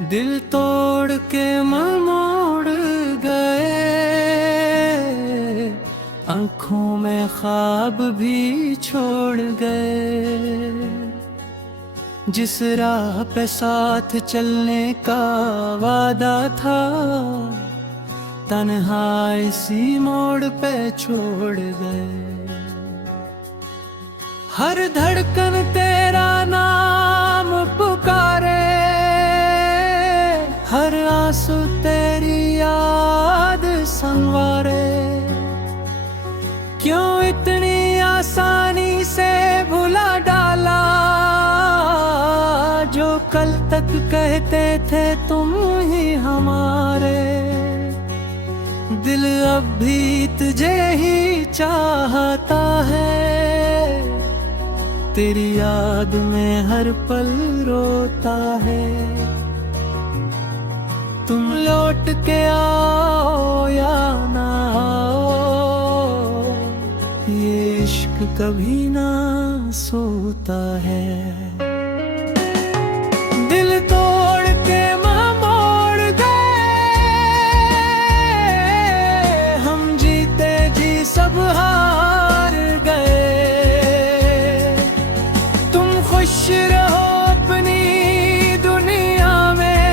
दिल तोड़ के मन मोड़ गए, आंखों में ख्वाब भी छोड़ गए। जिस राह पे साथ चलने का वादा था, तन्हाई इसी मोड़ पे छोड़ गए। हर धड़कन तेरा नाम पुकारे, हर आंसू तेरी याद संवारे। क्यों इतनी आसानी से भुला डाला, जो कल तक कहते थे तुम ही हमारे। दिल अब भी तुझे ही चाहता है, तेरी याद में हर पल रोता है। तुम लौट के आओ या ना आओ, ये इश्क कभी ना सोता है। दिल तोड़ के मोड़ गए, हम जीते जी सब हार गए। तुम खुश रहो अपनी दुनिया में,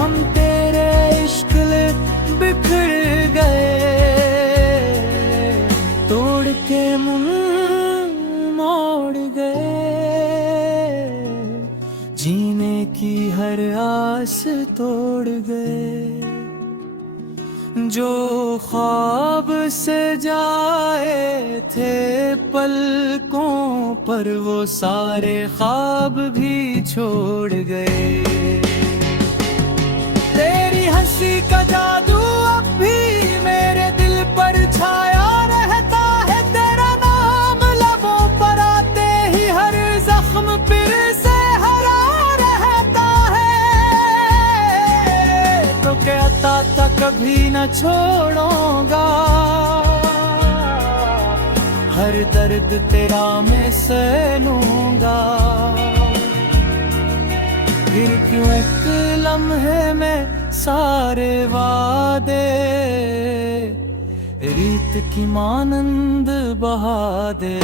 हम तेरे इश्क ले बिखर गए। तोड़ के मुंह मोड़ गए, जीने की हर आस तोड़ गए। जो ख्वाब से जाए थे पलकों पर, वो सारे ख्वाब भी छोड़ गए। तेरी हंसी का जादू अब भी मेरे दिल पर छाया रहता है। तेरा नाम लबों पर आते ही हर जख्म फिर से हरा रहता है। तो कहता था कभी न छोड़ूंगा, हर दर्द तेरा मैं सह लूंगा। फिर क्यों एक लम्हे में सारे वादे रीत की मानंद बहा दे।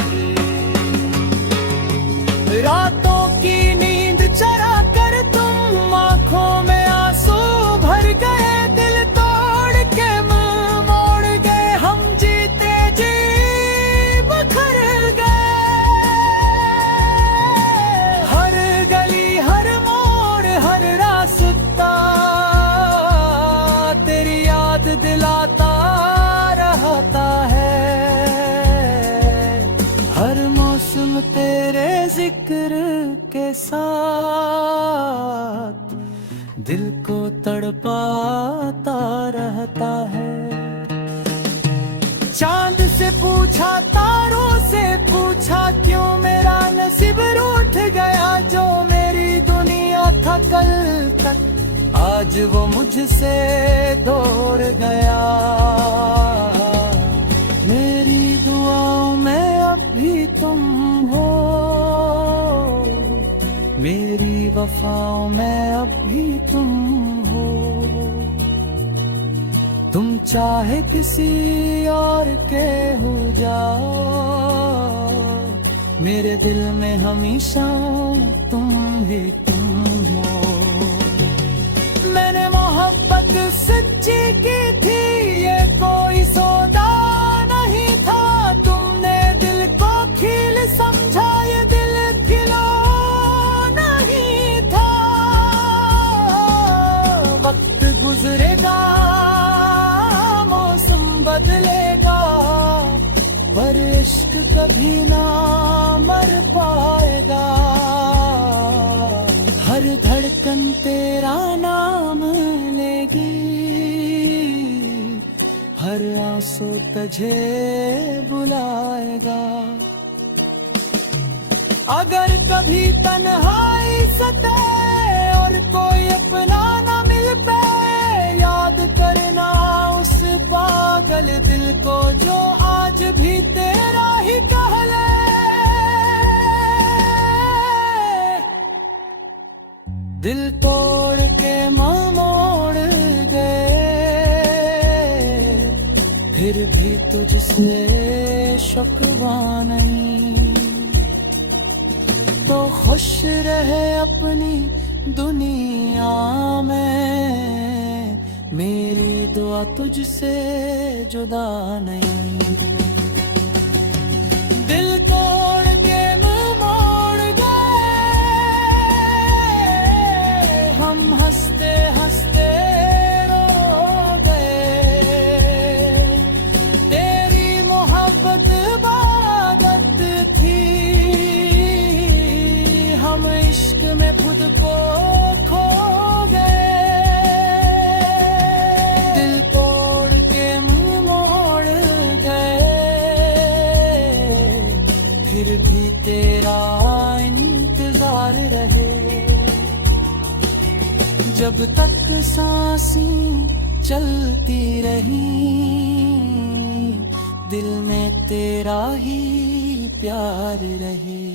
रातों की नींद चरा कर तुम आंखों में आंसू भर गए। दिल तोड़ के मुंह मोड़ गए, हम जीते जी बखर गए। हर गली हर मोड़ हर रास्ता तेरी याद दिलाता रहता है। हर मौसम तेरे जिक्र के साथ दिल को तड़पाता रहता है। चांद से पूछा तारों से पूछा, क्यों मेरा नसीब रूठ गया। जो मेरी दुनिया था कल तक, आज वो मुझसे दूर गया। मेरी दुआओं में अब भी तुम हो, मेरी वफाओं में अब भी तुम हो। तुम चाहे किसी और के हो जाओ, मेरे दिल में हमेशा तुम ही तुम हो। मैंने मोहब्बत सच्ची की थी, ये कोई सौदा नहीं था। तुमने दिल को खिल समझा, ये दिल खिलौना नहीं था। वक्त गुजरेगा, मौसम बदलेगा, पर इश्क कभी ना मर पाएगा। हर धड़कन तेरा नाम लेगी, हर आंसू तुझे बुलाएगा। अगर कभी तन्हाई सताए और कोई अपना न मिल पाए, याद करना उस पागल दिल को जो आज भी तेरा ही कहले। दिल तोड़ के मोड़ गए, फिर भी तुझसे शिकवा नहीं। तो खुश रहे अपनी दुनिया में, मेरी दुआ तुझसे जुदा नहीं। दिल तोड़ के मोड़ गए, हम हंसते हंसते रो गए। तेरी मोहब्बत इबादत थी, हम इश्क में खुद को खो गए। दिल तोड़ के मोड़ गए, फिर भी तेरा इंतजार रहे। जब तक सांसें चलती रही, दिल में तेरा ही प्यार रहे।